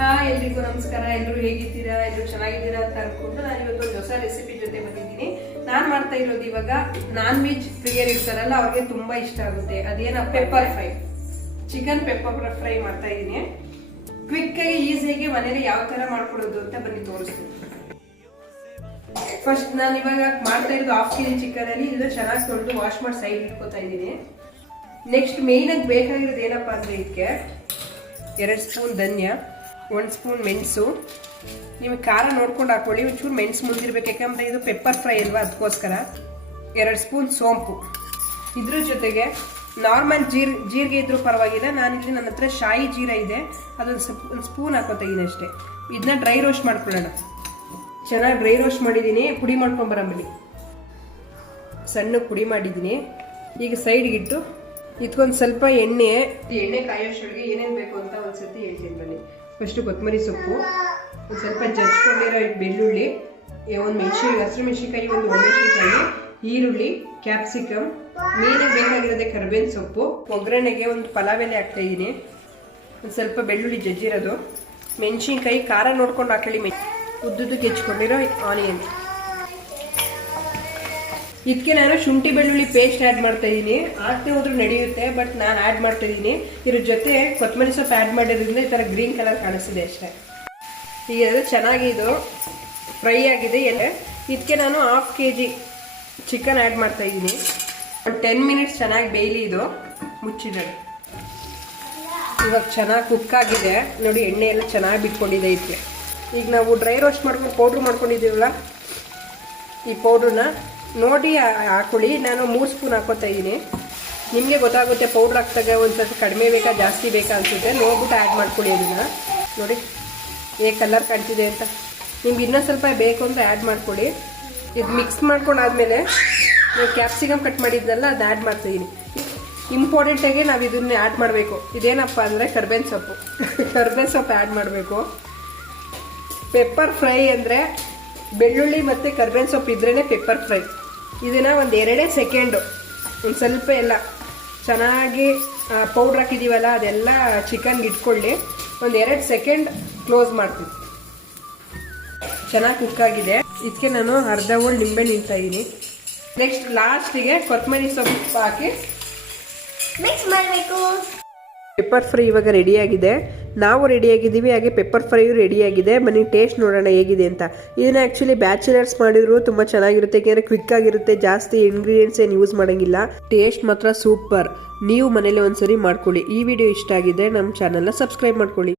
Hi ಎಲ್ರಿಗೂ ನಮಸ್ಕಾರ. ಎಲ್ಲರೂ ಹೇಗಿದ್ದೀರಾ? ಎಲ್ಲರೂ ಚೆನ್ನಾಗಿದ್ದೀರಾ ಅಂತ ಅನ್ಕೊಂಡು ನಾನು ಇವತ್ತು ಒಂದು ಹೊಸ ರೆಸಿಪಿ ಜೊತೆ ಬಂದಿದ್ದೀನಿ. ನಾನು ಮಾಡ್ತಾ ಇರೋದು ಇವಾಗ ನಾನ್ ವೆಜ್ ಪ್ರಿಯರ್ ಇರ್ತಾರಲ್ಲ ಅವ್ರಿಗೆ ತುಂಬಾ ಇಷ್ಟ ಆಗುತ್ತೆ. ಅದೇನ pepper fry, chicken pepper fry ಮಾಡ್ತಾ ಇದ್ದೀನಿ. ಕ್ವಿಕ್ ಆಗಿ ಈಸಿಯಾಗಿ ಮನೇಲಿ ಯಾವ ತರ ಮಾಡ್ಕೊಡೋದು ಅಂತ ಬನ್ನಿ ತೋರಿಸ್ತೀನಿ. ಫಸ್ಟ್ ನಾನು ಇವಾಗ ಮಾಡ್ತಾ ಇರೋದು ಹಾಫ್ ಕೆಜಿ ಚಿಕನ್ ಅಲ್ಲಿ ಇದು ಚೆನ್ನಾಗಿ ತೊಳೆದು ವಾಶ್ ಮಾಡಿ ಸೈಡ್ ಇಟ್ಕೋತಾ ಇದ್ದೀನಿ. ನೆಕ್ಸ್ಟ್ ಮೇನ್ ಆಗಿ ಬೇಕಾಗಿರೋದು ಏನಪ್ಪಾ ಅಂದ್ರೆ ಇದಕ್ಕೆ 2 ಸ್ಪೂನ್ ಧನ್ಯ, 1 ಸ್ಪೂನ್ ಮೆಣಸು. ನಿಮಗೆ ಖಾರ ನೋಡ್ಕೊಂಡು ಹಾಕೊಳ್ಳಿ, ಒಂಚೂರು ಮೆಣಸು ಮುಂದಿರ್ಬೇಕು, ಯಾಕಂದ್ರೆ ಇದು ಪೆಪ್ಪರ್ ಫ್ರೈ ಅಲ್ವಾ, ಅದಕ್ಕೋಸ್ಕರ 2 ಸ್ಪೂನ್ ಸೋಂಪು. ಇದ್ರ ಜೊತೆಗೆ ನಾರ್ಮಲ್ ಜೀರಿಗೆ ಇದ್ರೂ ಪರವಾಗಿಲ್ಲ, ನಾನಿಲ್ಲಿ ನನ್ನ ಹತ್ರ ಶಾಯಿ ಜೀರ ಇದೆ, ಅದೊಂದು ಸ್ಪೂನ್ ಹಾಕೋತಾ ಇದ್ದೀನಿ ಅಷ್ಟೇ. ಇದನ್ನ ಡ್ರೈ ರೋಸ್ಟ್ ಮಾಡ್ಕೊಳ್ಳೋಣ. ಚೆನ್ನಾಗಿ ಡ್ರೈ ರೋಸ್ಟ್ ಮಾಡಿದ್ದೀನಿ. ಪುಡಿ ಮಾಡ್ಕೊಂಬರಂಬಲ್ಲಿ ಸಣ್ಣ ಪುಡಿ ಮಾಡಿದ್ದೀನಿ. ಈಗ ಸೈಡ್ಗಿಟ್ಟು ಇದಕ್ಕೊಂದು ಸ್ವಲ್ಪ ಎಣ್ಣೆ ಕಾಯೋಷ್ಟೊಳಗೆ ಏನೇನು ಬೇಕು ಅಂತ ಒಂದ್ಸತಿ ಹೇಳ್ತೀನಿ ಬನ್ನಿ. ಫಸ್ಟು ಕೊತ್ತಂಬರಿ ಸೊಪ್ಪು, ಒಂದು ಸ್ವಲ್ಪ ಜಜ್ಕೊಂಡಿರೋ ಬೆಳ್ಳುಳ್ಳಿ, ಒಂದು ಹಸಿರು ಮೆಣಸಿನ್ಕಾಯಿ, ಒಂದು ಒಣಮೆಣಸಿನ್ಕಾಯಿ, ಈರುಳ್ಳಿ, ಕ್ಯಾಪ್ಸಿಕಮ್, ಮೇನಾಗಿ ಬೇಕಾಗಿರೋದೆ ಕರಿಬೇವಿನ ಸೊಪ್ಪು. ಒಗ್ಗರಣೆಗೆ ಒಂದು ಪಲಾವ್ ಎಲೆ ಹಾಕ್ತಾ ಇದ್ದೀನಿ, ಒಂದು ಸ್ವಲ್ಪ ಬೆಳ್ಳುಳ್ಳಿ ಜಜ್ಜಿರೋದು, ಮೆಣಸಿನ್ಕಾಯಿ ಖಾರ ನೋಡ್ಕೊಂಡು ಹಾಕೊಳ್ಳಿ, ಉದ್ದುದ್ದಕ್ಕೆ ಹೆಚ್ಕೊಂಡಿರೋ ಆನಿಯನ್. ಇದಕ್ಕೆ ನಾನು ಶುಂಠಿ ಬೆಳ್ಳುಳ್ಳಿ ಪೇಸ್ಟ್ ಆ್ಯಡ್ ಮಾಡ್ತಾ ಇದ್ದೀನಿ. ಹಾಕ್ತಾ ಹೋದ್ರೂ ನಡೆಯುತ್ತೆ, ಬಟ್ ನಾನು ಆ್ಯಡ್ ಮಾಡ್ತಾ ಇದ್ದೀನಿ. ಇದ್ರ ಜೊತೆ ಕೊತ್ತಂಬರಿ ಸೊಪ್ಪು ಆ್ಯಡ್ ಮಾಡಿರೋದ್ರಿಂದ ಈ ಥರ ಗ್ರೀನ್ ಕಲರ್ ಕಾಣಿಸ್ತಿದೆ ಅಷ್ಟೇ. ಈಗ ಅದು ಚೆನ್ನಾಗಿ ಇದು ಫ್ರೈ ಆಗಿದೆ. ಇದಕ್ಕೆ ನಾನು ಹಾಫ್ kg ಚಿಕನ್ ಆ್ಯಡ್ ಮಾಡ್ತಾ ಇದ್ದೀನಿ. ಒಂದು 10 ಮಿನಿಟ್ಸ್ ಚೆನ್ನಾಗಿ ಬೇಯಲಿ. ಇದು ಮುಚ್ಚಿದೆ. ಇವಾಗ ಚೆನ್ನಾಗಿ ಕುಕ್ ಆಗಿದೆ ನೋಡಿ, ಎಣ್ಣೆ ಎಲ್ಲ ಚೆನ್ನಾಗಿ ಬಿಟ್ಕೊಂಡಿದೆ ಇದಕ್ಕೆ. ಈಗ ನಾವು ಡ್ರೈ ರೋಸ್ಟ್ ಮಾಡ್ಕೊಂಡು ಪೌಡ್ರ್ ಮಾಡ್ಕೊಂಡಿದ್ದೀವಲ್ಲ, ಈ ಪೌಡ್ರನ್ನ ನೋಡಿ ಹಾಕೊಳ್ಳಿ. ನಾನು 3 ಸ್ಪೂನ್ ಹಾಕೋತಾ ಇದ್ದೀನಿ. ನಿಮಗೆ ಗೊತ್ತಾಗುತ್ತೆ ಪೌಡ್ರ್ ಹಾಕ್ದಾಗ ಒಂದು ಸ್ವಲ್ಪ ಕಡಿಮೆ ಬೇಕಾ ಜಾಸ್ತಿ ಬೇಕಾ ಅನಿಸುತ್ತೆ, ನೋಡ್ಬಿಟ್ಟು ಆ್ಯಡ್ ಮಾಡ್ಕೊಳ್ಳಿ. ಅದನ್ನು ನೋಡಿ ಹೇಗೆ ಕಲರ್ ಕಾಣ್ತಿದೆ ಅಂತ. ನಿಮ್ಗೆ ಇನ್ನೂ ಸ್ವಲ್ಪ ಬೇಕು ಅಂದರೆ ಆ್ಯಡ್ ಮಾಡ್ಕೊಳ್ಳಿ. ಇದು ಮಿಕ್ಸ್ ಮಾಡ್ಕೊಂಡಾದ್ಮೇಲೆ ನಾನು ಕ್ಯಾಪ್ಸಿಕಮ್ ಕಟ್ ಮಾಡಿದ್ನಲ್ಲ ಅದು ಆ್ಯಡ್ ಮಾಡ್ತಾಯಿದ್ದೀನಿ. ಇಂಪಾರ್ಟೆಂಟಾಗಿ ನಾವು ಇದನ್ನ ಆ್ಯಡ್ ಮಾಡಬೇಕು. ಇದೇನಪ್ಪ ಅಂದರೆ ಕರ್ಬೇವಿನ ಸೊಪ್ಪು ಆ್ಯಡ್ ಮಾಡಬೇಕು. ಪೆಪ್ಪರ್ ಫ್ರೈ ಅಂದರೆ ಬೆಳ್ಳುಳ್ಳಿ ಮತ್ತು ಕರ್ಬೇವಿನ ಸೊಪ್ಪು ಇದ್ರೇ ಪೆಪ್ಪರ್ ಫ್ರೈ. ಇದನ್ನು ಒಂದು 2 ಸೆಕೆಂಡು ಒಂದು ಸ್ವಲ್ಪ ಎಲ್ಲ ಚೆನ್ನಾಗಿ ಪೌಡ್ರ್ ಹಾಕಿದ್ದೀವಲ್ಲ ಅದೆಲ್ಲ ಚಿಕನ್ಗೆ ಇಟ್ಕೊಳ್ಳಿ. ಒಂದು 2 ಸೆಕೆಂಡ್ ಕ್ಲೋಸ್ ಮಾಡ್ತೀನಿ. ಚೆನ್ನಾಗಿ ಕುಕ್ ಆಗಿದೆ. ಇದಕ್ಕೆ ನಾನು ಅರ್ಧ ಹೋಳು ನಿಂಬೆ ನಿಂತಾ ಇದ್ದೀನಿ. ನೆಕ್ಸ್ಟ್ ಲಾಸ್ಟಿಗೆ ಕೊತ್ತಂಬರಿ ಸೊಪ್ಪು ಹಾಕಿ ಮಿಕ್ಸ್ ಮಾಡಬೇಕು. ಪೆಪ್ಪರ್ ಫ್ರೈ ಇವಾಗ ರೆಡಿಯಾಗಿದೆ, ನಾವು ರೆಡಿಯಾಗಿದ್ದೀವಿ, ಹಾಗೆ ಪೆಪ್ಪರ್ ಫ್ರೈಯು ರೆಡಿಯಾಗಿದೆ. ಬನ್ನಿ ಟೇಸ್ಟ್ ನೋಡೋಣ ಹೇಗಿದೆ ಅಂತ. ಇದನ್ನ ಆ್ಯಕ್ಚುಲಿ ಬ್ಯಾಚುಲರ್ಸ್ ಮಾಡಿದ್ರು ತುಂಬ ಚೆನ್ನಾಗಿರುತ್ತೆ, ಯಾಕೆಂದರೆ ಕ್ವಿಕ್ ಆಗಿರುತ್ತೆ, ಜಾಸ್ತಿ ಇಂಗ್ರೀಡಿಯೆಂಟ್ಸ್ ಏನು ಯೂಸ್ ಮಾಡೋಂಗಿಲ್ಲ. ಟೇಸ್ಟ್ ಮಾತ್ರ ಸೂಪರ್. ನೀವು ಮನೇಲಿ ಒಂದ್ಸರಿ ಮಾಡ್ಕೊಳ್ಳಿ. ಈ ವಿಡಿಯೋ ಇಷ್ಟ ಆಗಿದೆ ನಮ್ಮ ಚಾನಲ್ನ ಸಬ್ಸ್ಕ್ರೈಬ್ ಮಾಡ್ಕೊಳ್ಳಿ.